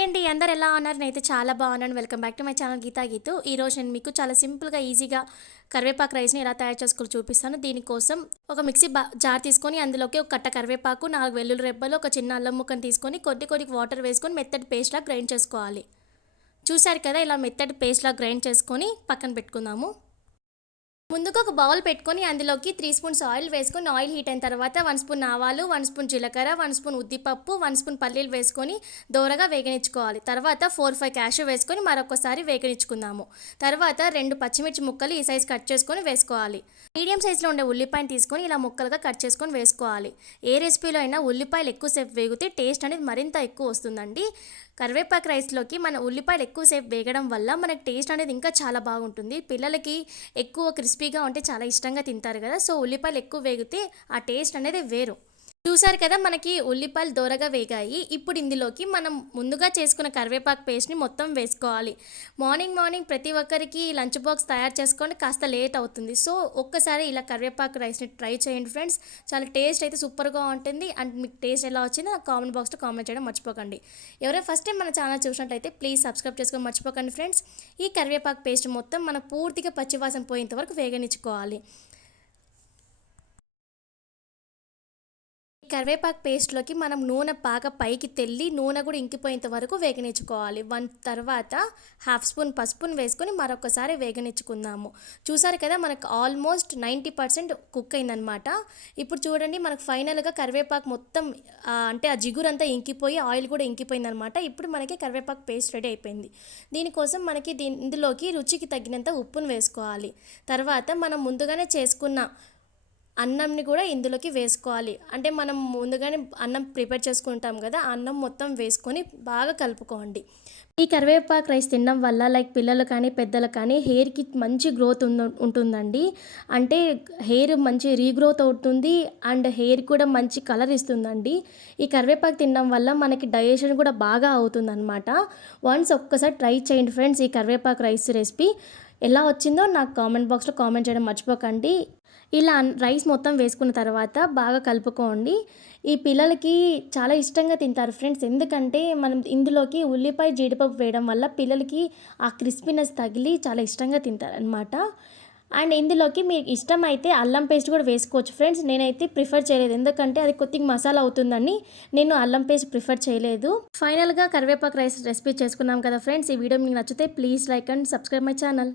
Hi అండి అందరు ఎలా ఉన్నారు? నేనైతే చాలా బాగున్నాను. Welcome back to my channel Geetha Geethu. ఈరోజు నేను మీకు చాలా సింపుల్గా ఈజీగా కరివేపాకు రైస్ని ఎలా తయారు చేసుకోవాలో చూపిస్తాను. దీనికోసం ఒక మిక్సీ బా జార్ తీసుకొని అందులోకి ఒక కట్ట కరివేపాకు నాలుగు వెల్లుల్లి రెబ్బలు ఒక చిన్న అల్లం ముక్కను తీసుకొని కొద్ది కొద్ది వాటర్ వేసుకొని మెత్తటి పేస్ట్లా గ్రైండ్ చేసుకోవాలి. చూశారు కదా ఇలా మెత్తటి పేస్ట్లా గ్రైండ్ చేసుకొని పక్కన పెట్టుకుందాము. ముందుగా ఒక బౌల్ పెట్టుకొని అందులోకి త్రీ స్పూన్స్ ఆయిల్ వేసుకొని ఆయిల్ హీట్ అయిన తర్వాత వన్ స్పూన్ ఆవాలు వన్ స్పూన్ జీలకర్ర వన్ స్పూన్ ఉద్దిపప్పు వన్ స్పూన్ పల్లీలు వేసుకొని దోరగా వేగనిచ్చుకోవాలి. తర్వాత ఫోర్ ఫైవ్ క్యాషు వేసుకొని మరొకసారి వేగనిచ్చుకుందాము. తర్వాత రెండు పచ్చిమిర్చి ముక్కలు ఈ సైజ్ కట్ చేసుకొని వేసుకోవాలి. మీడియం సైజులో ఉండే ఉల్లిపాయని తీసుకొని ఇలా ముక్కలుగా కట్ చేసుకొని వేసుకోవాలి. ఏ రెసిపీలో అయినా ఉల్లిపాయలు ఎక్కువసేపు వేగితే టేస్ట్ అనేది మరింత ఎక్కువ వస్తుందండి. కరివేపాకు రైస్లోకి మన ఉల్లిపాయలు ఎక్కువసేపు వేగడం వల్ల మనకి టేస్ట్ అనేది ఇంకా చాలా బాగుంటుంది. పిల్లలకి ఎక్కువ క్రిస్పీగా ఉంటే చాలా ఇష్టంగా తింటారు కదా సో ఉల్లిపాయలు ఎక్కువ వేగితే ఆ టేస్ట్ అనేది వేరు. చూసారు కదా మనకి ఉల్లిపాయలు దోరగా వేగాయి. ఇప్పుడు ఇందులోకి మనం ముందుగా చేసుకున్న కరివేపాకు పేస్ట్ని మొత్తం వేసుకోవాలి. మార్నింగ్ మార్నింగ్ ప్రతి ఒక్కరికి లంచ్ బాక్స్ తయారు చేసుకోండి కాస్త లేట్ అవుతుంది. సో ఒక్కసారి ఇలా కరివేపాకు రైస్ని ట్రై చేయండి ఫ్రెండ్స్. చాలా టేస్ట్ అయితే సూపర్గా ఉంటుంది. అండ్ మీకు టేస్ట్ ఎలా వచ్చిందో కామెంట్ బాక్స్లో కామెంట్ చేయడం మర్చిపోకండి. ఎవరైనా ఫస్ట్ టైం మన ఛానల్ చూసినట్లయితే ప్లీజ్ సబ్స్క్రైబ్ చేసుకొని మర్చిపోకండి ఫ్రెండ్స్. ఈ కరివేపాకు పేస్ట్ మొత్తం మన పూర్తిగా పచ్చివాసన పోయేంత వరకు వేగనిచ్చుకోవాలి. కరివేపాకు పేస్ట్లోకి మనం నూనె బాగా పైకి తెల్లి నూనె కూడా ఇంకిపోయేంత వరకు వేగనిచ్చుకోవాలి. వన్ తర్వాత హాఫ్ స్పూన్ పసుపును వేసుకొని మరొకసారి వేగనిచ్చుకుందాము. చూసారు కదా మనకు ఆల్మోస్ట్ నైంటీ పర్సెంట్ కుక్ అయిందనమాట ఇప్పుడు చూడండి మనకు ఫైనల్గా కరివేపాకు మొత్తం అంటే ఆ జిగురంతా ఇంకిపోయి ఆయిల్ కూడా ఇంకిపోయిందనమాట ఇప్పుడు మనకి కరివేపాకు పేస్ట్ రెడీ అయిపోయింది. దీనికోసం మనకి దీని ఇందులోకి రుచికి తగినంత ఉప్పును వేసుకోవాలి. తర్వాత మనం ముందుగానే చేసుకున్న అన్నంని కూడా ఇందులోకి వేసుకోవాలి. అంటే మనం ముందుగానే అన్నం ప్రిపేర్ చేసుకుంటాం కదా అన్నం మొత్తం వేసుకొని బాగా కలుపుకోండి. ఈ కరివేపాకు రైస్ తినడం వల్ల లైక్ పిల్లలు కానీ పెద్దలు కానీ హెయిర్కి మంచి గ్రోత్ ఉంటుందండి. అంటే హెయిర్ మంచి రీగ్రోత్ అవుతుంది అండ్ హెయిర్ కూడా మంచి కలర్ ఇస్తుందండి. ఈ కరివేపాకు తినడం వల్ల మనకి డైజెషన్ కూడా బాగా అవుతుందన్నమాట. వన్స్ ఒక్కసారి ట్రై చేయండి ఫ్రెండ్స్ ఈ కరివేపాకు రైస్ రెసిపీ. ఎలా వచ్చిందో నాకు కామెంట్ బాక్స్లో కామెంట్ చేయడం మర్చిపోకండి. ఇలా రైస్ మొత్తం వేసుకున్న తర్వాత బాగా కలుపుకోండి. ఈ పిల్లలకి చాలా ఇష్టంగా తింటారు ఫ్రెండ్స్. ఎందుకంటే మనం ఇందులోకి ఉల్లిపాయ జీడిపప్పు వేయడం వల్ల పిల్లలకి ఆ క్రిస్పీనెస్ తగిలి చాలా ఇష్టంగా తింటారు అనమాట అండ్ ఇందులోకి మీకు అయితే అల్లం పేస్ట్ కూడా వేసుకోవచ్చు ఫ్రెండ్స్. నేనైతే ప్రిఫర్ చేయలేదు. ఎందుకంటే అది కొద్దిగా మసాలా అవుతుందని నేను అల్లం పేస్ట్ ప్రిఫర్ చేయలేదు. ఫైనల్గా కరివేపాకు రైస్ రెసిపీ చేసుకున్నాం కదా ఫ్రెండ్స్. ఈ వీడియో మీకు నచ్చితే please like and subscribe my channel.